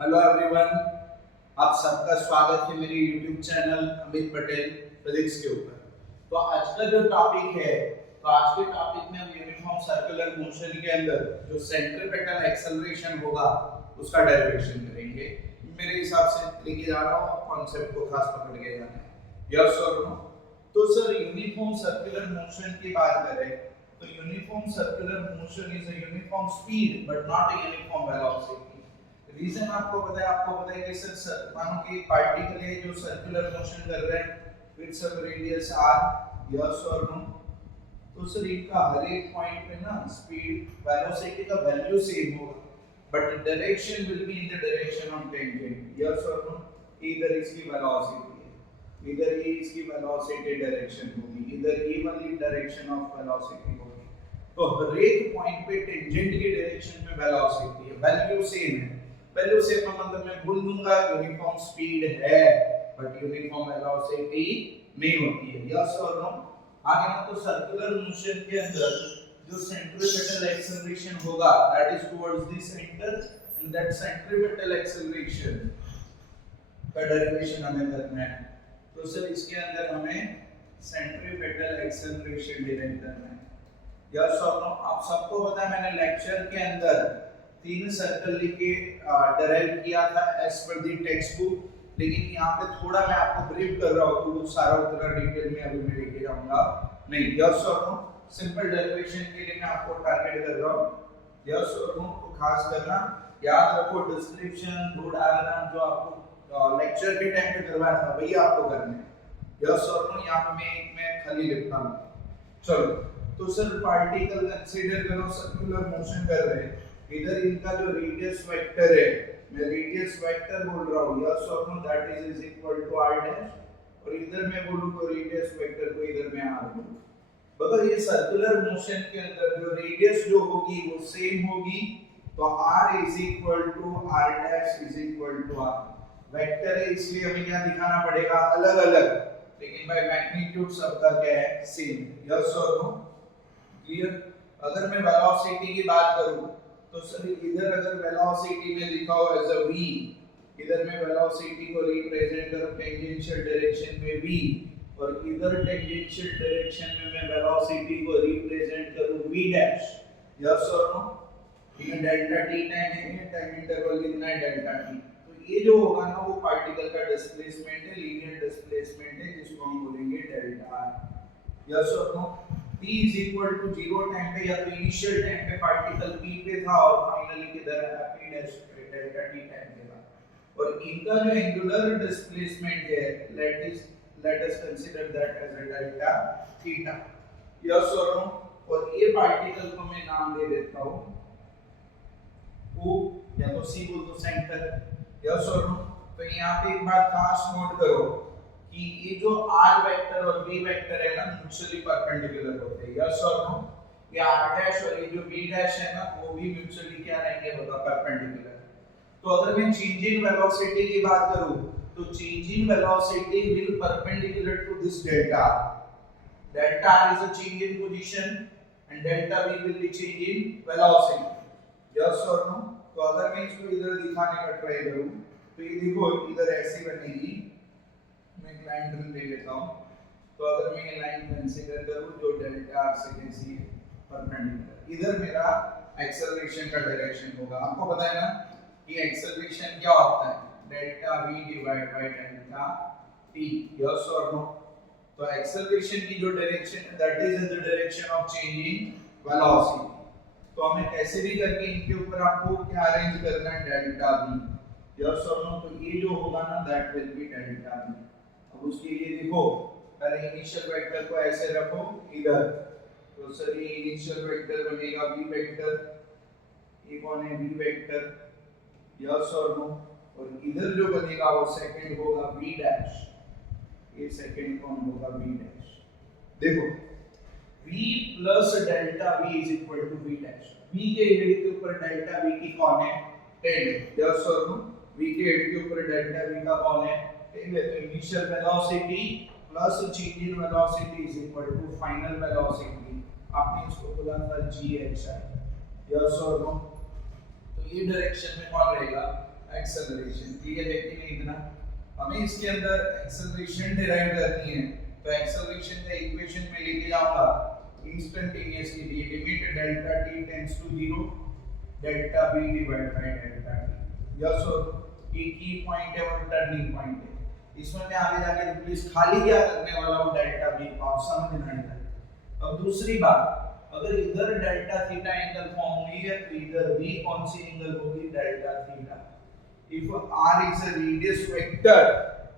Hello everyone, आप सबका स्वागत है मेरे YouTube channel Amit Patel physics के ऊपर। तो आज का जो टॉपिक है, तो आज के टॉपिक में हम यूनिफॉर्म सर्कुलर मोशन के अंदर जो सेंट्रीपेटल एक्सेलरेशन होगा उसका डेरिवेशन करेंगे। मेरे हिसाब से लेके जा रहा हूँ, कॉन्सेप्ट को खास पकड़ के जाना है। Yes or no? तो सर यूनिफॉर्म सर्कुलर मोशन की बात करें तो uniform circular motion is a uniform speed but not a uniform velocity. Reason आपको पता है कि सर मानो कि एक पार्टिकल है जो सर्कुलर मोशन कर रहा है with some radius r, yes or no? तो सर इनका हर एक पॉइंट पे ना स्पीड वेलोसिटी का वैल्यू सेम होगा but direction will be in the direction of tangent, yes or no? इधर इसकी वेलोसिटी है, इधर ये इसकी वेलोसिटी डायरेक्शन होगी, इधर ये वाली डायरेक्शन ऑफ वेलोसिटी होगी। तो हर एक पॉइंट पे टेंजेंट की डायरेक्शन में वेलोसिटी है, वैल्यू सेम है। वैल्यू से मतलब मैं भूल दूंगा यूनिफॉर्म स्पीड है बट यूनिफॉर्म वेलोसिटी नहीं होती है, यस और नो? आगे ना तो सर्कुलर मोशन के अंदर जो सेंट्रीपेटल एक्सेलरेशन होगा that is towards the centre and that centripetal acceleration का डेरिवेशन हमें करना है। तो सर इसके अंदर हमें सेंट्रीपेटल एक्सेलरेशन डिराइव करना है, यस और नो? आप सबको पता है मैंने लेक्चर के अंदर 3 सर्कल लिखे डिराइव किया था एज पर दी टेक्स्ट बुक, लेकिन यहाँ पे थोड़ा मैं आपको ब्रीफ कर रहा हूँ, तो सारा उतना डिटेल में अभी मैं लेके जाऊंगा नहीं, yes or no? Simple derivation के लिए मैं आपको टारगेट कर रहा हूँ, यस और नो? तो खास करना याद रखो, डिस्क्रिप्शन दो डायग्राम जो आपको लेक्चर के टाइम पे करवाया था वही आपको करने हैं, यस और नो? यहाँ पे मैं खाली लिखता हूँ। चलो, तो सर पार्टिकल कंसीडर करो सर्कुलर मोशन कर रहे हैं, इधर इनका जो रेडियस वेक्टर है, मैं रेडियस वेक्टर बोल रहा हूँ, yes or no? That is equal to r dash, और इधर मैं बोलूं तो रेडियस वेक्टर को इधर मैं r बोलूं। बगल ये सर्कुलर मोशन के अंदर जो रेडियस जो होगी वो सेम होगी, तो r is equal to r dash is equal to r। Vector है इसलिए हमें क्या दिखाना पड़ेगा, अलग अलग, लेकिन बाय मैग्नीट्यूड सबका क्या है, same, yes or no? Clear? अगर मैं वेलोसिटी की बात करूं तो सर इधर अगर वेलोसिटी में लिखा हो एज अ v, इधर मैं वेलोसिटी को रिप्रेजेंट करूं टेंजेंशियल डायरेक्शन में v, और इधर टेंजेंशियल डायरेक्शन में मैं वेलोसिटी को रिप्रेजेंट करूं v dash, yes or no? ये डेल्टा t टाइम है, टाइम इंटरवल कितना है, डेल्टा t। तो ये जो होगा ना वो पार्टिकल का डिस्प्लेसमेंट है, लीनियर डिस्प्लेसमेंट है, जिसको हम बोलेंगे delta, yes or no? t is equal to 0 time पे या तो इनिशियल टाइम पे पार्टिकल p पे था और फाइनली किधर है, p डैश पे डेल्टा t टाइम पे था। और इनका जो एंगुलर डिस्प्लेसमेंट है let us consider that as a delta theta, yes or no? और ये पार्टिकल को मैं नाम दे देता हूं o या तो c बोल दो, सेंटर, यस और नो? तो यहाँ पे एक बात खास नोट करो कि ये जो r वेक्टर और v वेक्टर है ना म्यूचुअली परपेंडिकुलर होते हैं, यस और नो? ये r डैश और ये जो v डैश है ना वो भी म्यूचुअली क्या रहेंगे, होगा परपेंडिकुलर। तो अगर मैं चेंज इन वेलोसिटी की बात करूं तो change in velocity will perpendicular to this delta r। Delta r is a change in position and delta v will be change in velocity, yes or no? तो अगर मैं इसको इधर दिखाने का ट्राई करूं तो ये देखो इधर ऐसी बनेगी, मैं एक लाइन ड्रिल ले लेता हूं। तो अगर मैं ये लाइन कंसीडर करूं जो डेल्टा r से कैसी है, परपेंडिकुलर, इधर मेरा एक्सेलरेशन का डायरेक्शन होगा। आपको पता है ना कि एक्सेलरेशन क्या होता है, delta v divide by delta t, yes or no? तो एक्सेलरेशन की जो डायरेक्शन है that is in the direction of change in velocity. तो हमें कैसे भी करके इनके ऊपर आपको क्या अरेंज करना है, delta v, yes or no? तो ये जो होगा ना that will be delta v। अब उसके लिए देखो पहले इनिशियल वेक्टर को ऐसे रखो इधर, तो सर ये इनिशियल वेक्टर बनेगा v वेक्टर, ये कौन है, v vector, yes or no? और इधर जो बनेगा वो सेकंड होगा v डैश, ये सेकंड कौन होगा, v डैश। देखो v plus delta v is equal to v dash, v के यूनिट के ऊपर डेल्टा v की कौन है, 10, यस और नो? v के यूनिट के ऊपर डेल्टा v का कौन है, 10 है। तो initial velocity plus change in velocity is equal to final velocity, आपने इसको बोला था ghi, यस और नो? तो ये डायरेक्शन में कौन रहेगा, एक्सेलरेशन। क्लियर है कि नहीं इतना? हमें इसके अंदर एक्सेलरेशन डिराइव करनी है, तो एक्सेलरेशन का इक्वेशन में लेके जाऊंगा instantaneously limit delta t tends to 0 delta v divide by delta t। Yes और एक ही पॉइंट है और टर्निंग पॉइंट है। इसमें मैं आगे जाके रिप्लेस खाली क्या करने वाला हूं डेल्टा v को, आप समझना है। अब दूसरी बात, अगर इधर डेल्टा थीटा एंगल फॉर्म हुई है तो इधर v कौन सी एंगल होगी? Delta theta. If r is a radius vector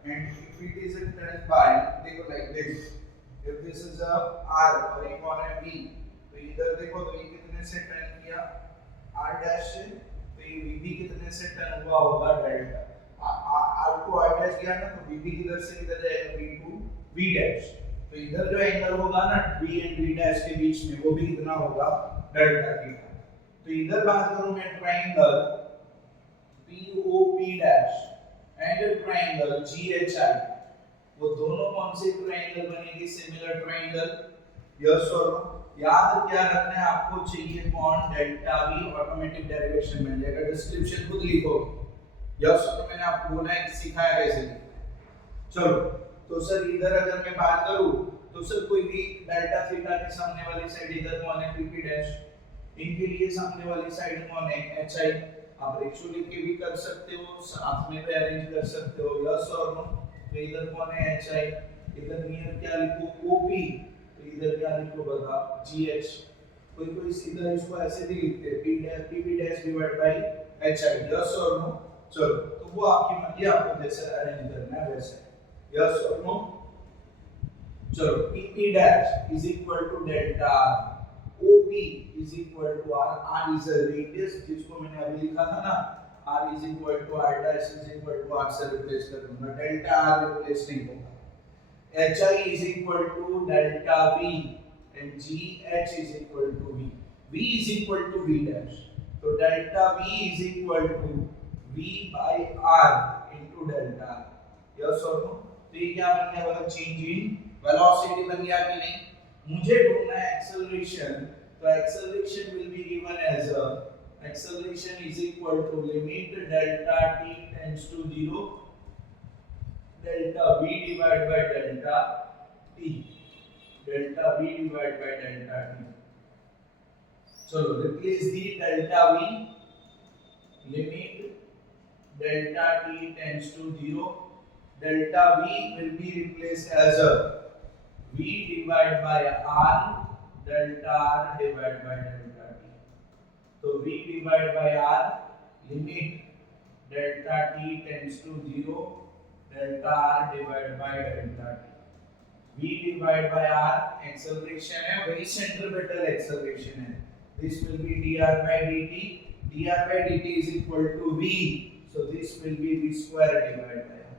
and if it is turned by, देखो like this, if this is a r और एक और है v, तो इधर देखो तो ये कितने से टर्न किया? r डैश से, तो ये vb कितने से टर्न हुआ होगा? डेल्टा। r को r डैश किया ना, तो vb किधर से किधर जाएगा? v to v dash. तो इधर जो एंगल होगा ना v एंड v डैश के बीच में, वो भी कितना होगा? Delta theta. तो इधर बात करूं मैं triangle POP dash and triangle GHI, वो दोनों कौन से ट्रायंगल बनेंगे? Similar triangle. Yes or no? याद क्या रखना है आपको? चाहिए कौन? Delta v। ऑटोमेटिक डेरिवेशन बन जाएगा, डिस्क्रिप्शन खुद लिखो। यस, तो मैंने आपको बोला है सिखाया कैसे लिखना है। चलो, तो सर इधर अगर मैं बात करूं तो सर कोई भी डेल्टा थीटा के सामने वाली साइड इधर कौन है? PP dash. इनके लिए सामने वाली साइड कौन है? HI। आप रेशियो लिख के भी कर सकते हो, साथ में भी अरेंज कर सकते हो। Yes or no? तो इधर कौन है? HI। इधर नियर क्या लिखो? OP। तो इधर क्या लिखो बता? GH। कोई सीधा इसको ऐसे भी लिखते हैं, PP dash divide by HI। Yes or no? चलो, तो वो आपकी मर्जी, आपको जैसे अरेंज करना है वैसे। Yes or no? चलो, PP dash is equal to delta R, OP is equal to R, R is a radius जिसको मैंने अभी लिखा था ना, R is equal to R dash is equal to R से रिप्लेस कर दूंगा, डेल्टा R रिप्लेस नहीं होगा। HI is equal to delta V and GH is equal to V, V is equal to V dash, तो delta V is equal to V by R into delta R। Yes or no? तो ये क्या बन गया? मतलब change in velocity बन गया कि नहीं? मुझे ढूंढना है एक्सेलरेशन, तो acceleration will be given as acceleration is equal to limit delta t tends to 0 delta v divide by delta t, delta v divide by delta t। चलो, replace the delta v, limit delta t tends to 0 delta v will be replaced as a v divided by r delta r divided by delta t। तो v divided by r limit delta t tends to 0 delta r divided by delta t। v divided by r acceleration है, वही centripetal acceleration है। This will be dr by dt, dr by dt is equal to v, so this will be v square divided by r।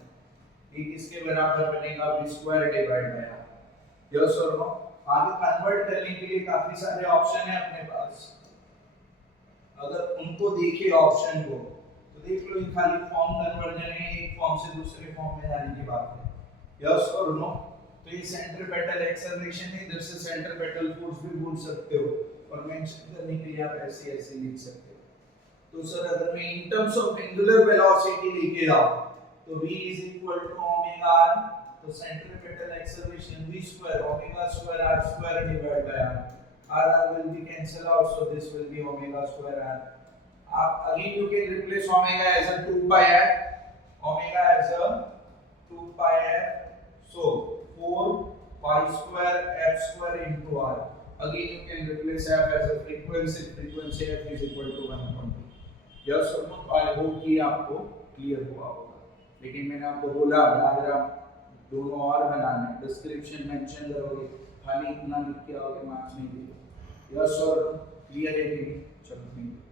ये किसके बराबर बनेगा? v square divided by r। Yes or no? आगे convert करने के लिए काफी सारे ऑप्शन है अपने पास, अगर उनको देखिए ऑप्शन को तो देख लो, ये खाली फॉर्म कन्वर्जन है, एक फॉर्म से दूसरे फॉर्म में जाने की बात है। Yes or no? तो ये सेंट्रीपेटल एक्सेलरेशन है, इधर से सेंट्रीपेटल फोर्स भी बोल सकते हो, और मेंशन करने के लिए आप ऐसे ऐसे लिख सकते हो। तो सर अगर मैं in terms of angular velocity लेके जाऊं तो v is equal to omega r, तो centripetal acceleration v square omega square r square divided by r will be cancel out, so this will be omega square r। आप again you can replace omega as a 2 pi f, omega as a 2 pi f, so 4 pi square f square into r। Again you can replace f as a frequency, frequency f is equal to 1.2। Yes or no? I hope कि आपको clear हुआ होगा, लेकिन मैंने आपको बोला diagram दोनों और बनाने, डिस्क्रिप्शन मेंशन करोगे, खाली इतना लिख के आओगे मार्क्स नहीं देगा। यस और क्लियर है कि? चलो ठीक है।